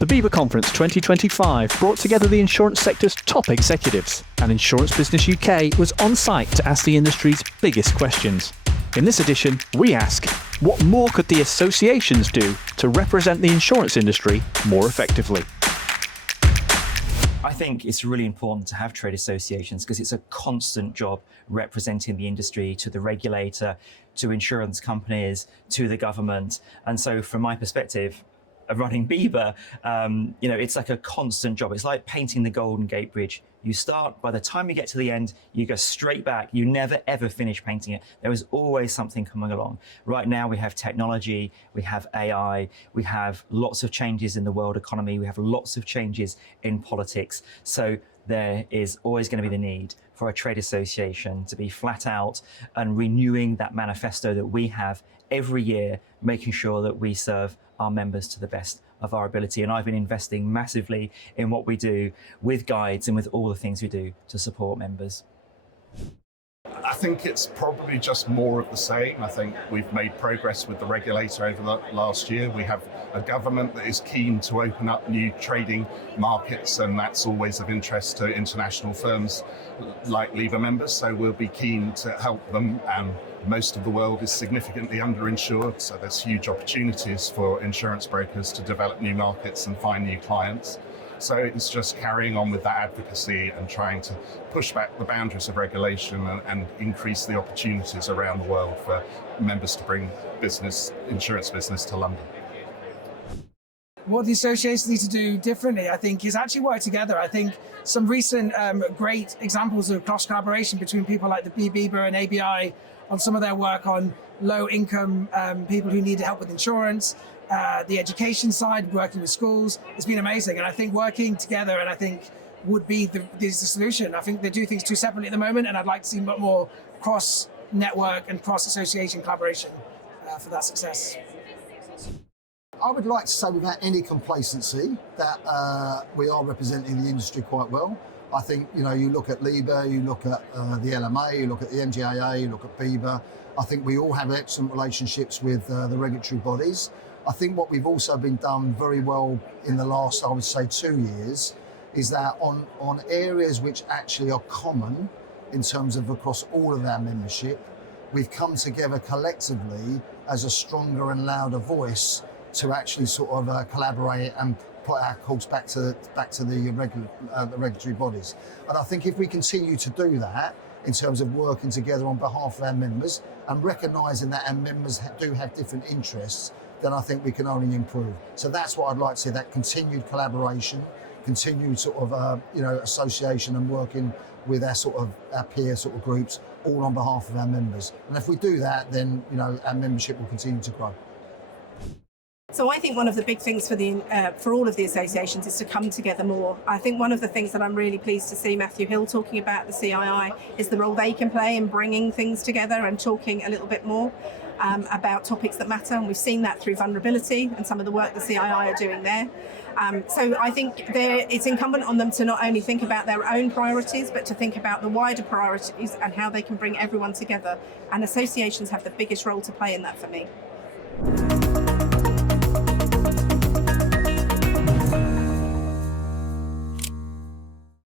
The BIBA Conference 2025 brought together the insurance sector's top executives, and Insurance Business UK was on site to ask the industry's biggest questions. In this edition, we ask, what more could the associations do to represent the insurance industry more effectively? I think it's really important to have trade associations because it's a constant job representing the industry to the regulator, to insurance companies, to the government. And so from my perspective, of running BIBA, it's like a constant job. It's like painting the Golden Gate Bridge. You start, by the time you get to the end, you go straight back. You never ever finish painting it. There is always something coming along. Right now we have technology, we have AI, we have lots of changes in the world economy, we have lots of changes in politics. So there is always going to be the need for a trade association to be flat out and renewing that manifesto that we have every year, making sure that we serve our members to the best of our ability. And I've been investing massively in what we do with guides and with all the things we do to support members. I think it's probably just more of the same. I think we've made progress with the regulator over the last year. We have a government that is keen to open up new trading markets, and that's always of interest to international firms like BIBA members. So we'll be keen to help them. Most of the world is significantly underinsured, so there's huge opportunities for insurance brokers to develop new markets and find new clients. So it's just carrying on with that advocacy and trying to push back the boundaries of regulation and increase the opportunities around the world for members to bring insurance business to London. What the associations need to do differently, I think, is actually work together. I think some recent great examples of cross collaboration between people like the BIBA and ABI on some of their work on low-income people who need help with insurance, the education side, working with schools, it's been amazing. And I think working together, and I think would be the solution. I think they do things too separately at the moment, and I'd like to see more cross-network and cross-association collaboration for that success. I would like to say without any complacency that we are representing the industry quite well. I think, you look at LIBA, you look at the LMA, you look at the MGAA, you look at BIBA. I think we all have excellent relationships with the regulatory bodies. I think what we've also been done very well in the last, I would say, 2 years, is that on areas which actually are common in terms of across all of our membership, we've come together collectively as a stronger and louder voice to actually sort of collaborate and put our calls back to the regulatory bodies. And I think if we continue to do that in terms of working together on behalf of our members and recognising that our members do have different interests, then I think we can only improve. So that's what I'd like to see, that continued collaboration, continued sort of association and working with our peer sort of groups, all on behalf of our members. And if we do that, then our membership will continue to grow. So I think one of the big things for all of the associations is to come together more. I think one of the things that I'm really pleased to see Matthew Hill talking about the CII is the role they can play in bringing things together and talking a little bit more about topics that matter. And we've seen that through vulnerability and some of the work the CII are doing there. So I think it's incumbent on them to not only think about their own priorities, but to think about the wider priorities and how they can bring everyone together. And associations have the biggest role to play in that for me.